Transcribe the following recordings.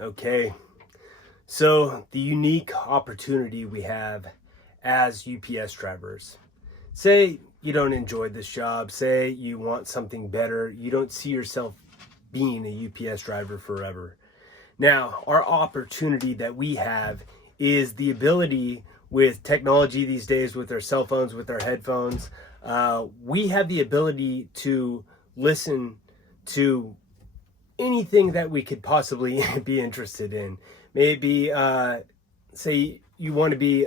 Okay, so the unique opportunity we have as UPS drivers. Say you don't enjoy this job, say you want something better, you don't see yourself being a UPS driver forever. Now, our opportunity that we have is the ability with technology these days, with our cell phones, with our headphones, we have the ability to listen to anything that we could possibly be interested in. Maybe, say you want to be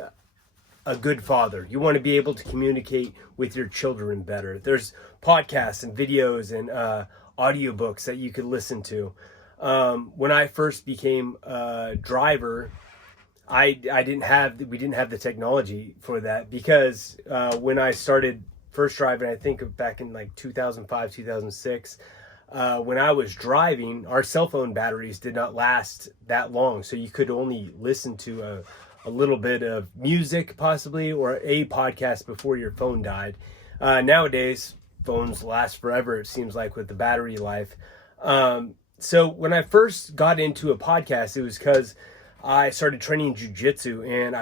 a good father. You want to be able to communicate with your children better. There's podcasts and videos and audiobooks that you could listen to. When I first became a driver, we didn't have the technology for that because when I started first driving, I think back in like 2005, 2006, when I was driving, our cell phone batteries did not last that long. So you could only listen to a little bit of music possibly or a podcast before your phone died. Nowadays, phones last forever, it seems like, with the battery life. So when I first got into a podcast, it was because I started training jujitsu and I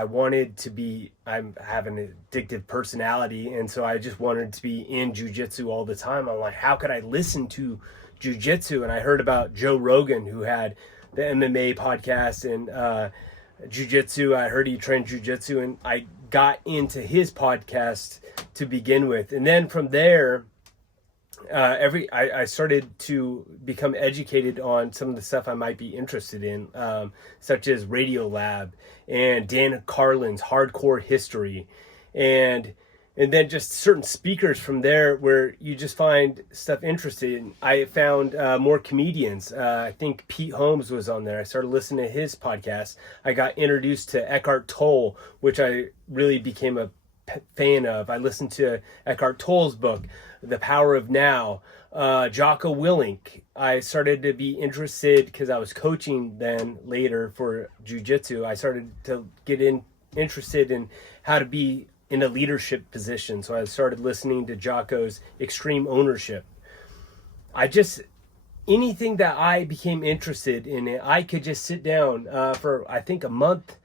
have an addictive personality. And so I just wanted to be in jujitsu all the time. I'm like, how could I listen to jujitsu? And I heard about Joe Rogan, who had the MMA podcast and jujitsu. I heard he trained jujitsu and I got into his podcast to begin with. And then from there, I started to become educated on some of the stuff I might be interested in, such as Radiolab and Dan Carlin's Hardcore History, and then just certain speakers from there where you just find stuff interesting. I found more comedians. I think Pete Holmes was on there. I started listening to his podcast. I got introduced to Eckhart Tolle, which I really became a fan of. I listened to Eckhart Tolle's book, The Power of Now. Jocko Willink, I started to be interested because I was coaching then later for jiu-jitsu. I started to get interested in how to be in a leadership position. So I started listening to Jocko's Extreme Ownership. Anything that I became interested in, I could just sit down for I think a month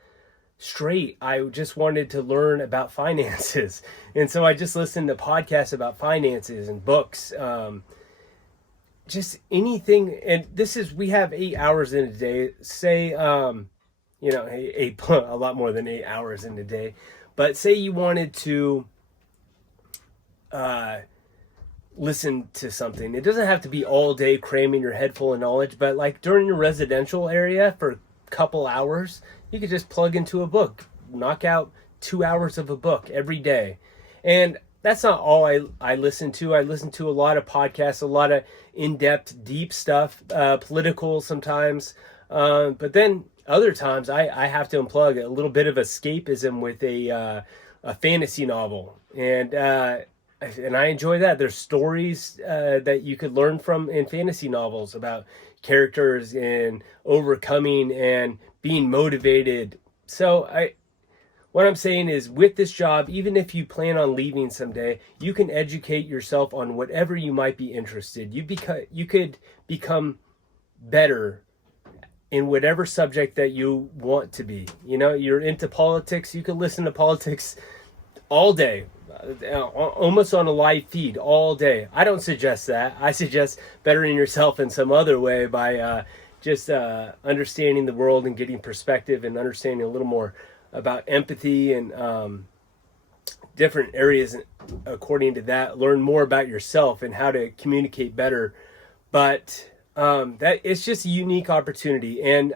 straight. I just wanted to learn about finances. And so I just listened to podcasts about finances and books, just anything. And we have 8 hours in a day, say, a lot more than 8 hours in a day. But say you wanted to listen to something. It doesn't have to be all day cramming your head full of knowledge, but like during your residential area for a couple hours, you could just plug into a book, knock out 2 hours of a book every day. And that's not all I listen to. I listen to a lot of podcasts, a lot of in-depth, deep stuff, political sometimes. But then other times I have to unplug a little bit of escapism with a fantasy novel. And I enjoy that. There's stories that you could learn from in fantasy novels about characters and overcoming and being motivated. So what I'm saying is, with this job, even if you plan on leaving someday, you can educate yourself on whatever you might be interested. You could become better in whatever subject that you want to be. You know, you're into politics, you can listen to politics all day, almost on a live feed all day. I don't suggest that. I suggest bettering yourself in some other way by just understanding the world and getting perspective and understanding a little more about empathy and different areas. According to that, learn more about yourself and how to communicate better. But that it's just a unique opportunity, and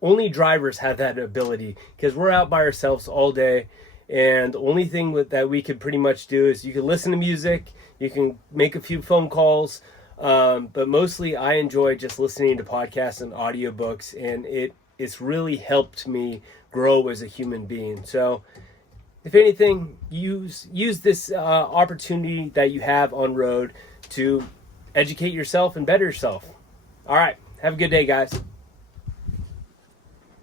only drivers have that ability because we're out by ourselves all day. And the only thing that we could pretty much do is you can listen to music, you can make a few phone calls, but mostly I enjoy just listening to podcasts and audiobooks, and it's really helped me grow as a human being. So if anything, use this opportunity that you have on road to educate yourself and better yourself. All right, have a good day, guys.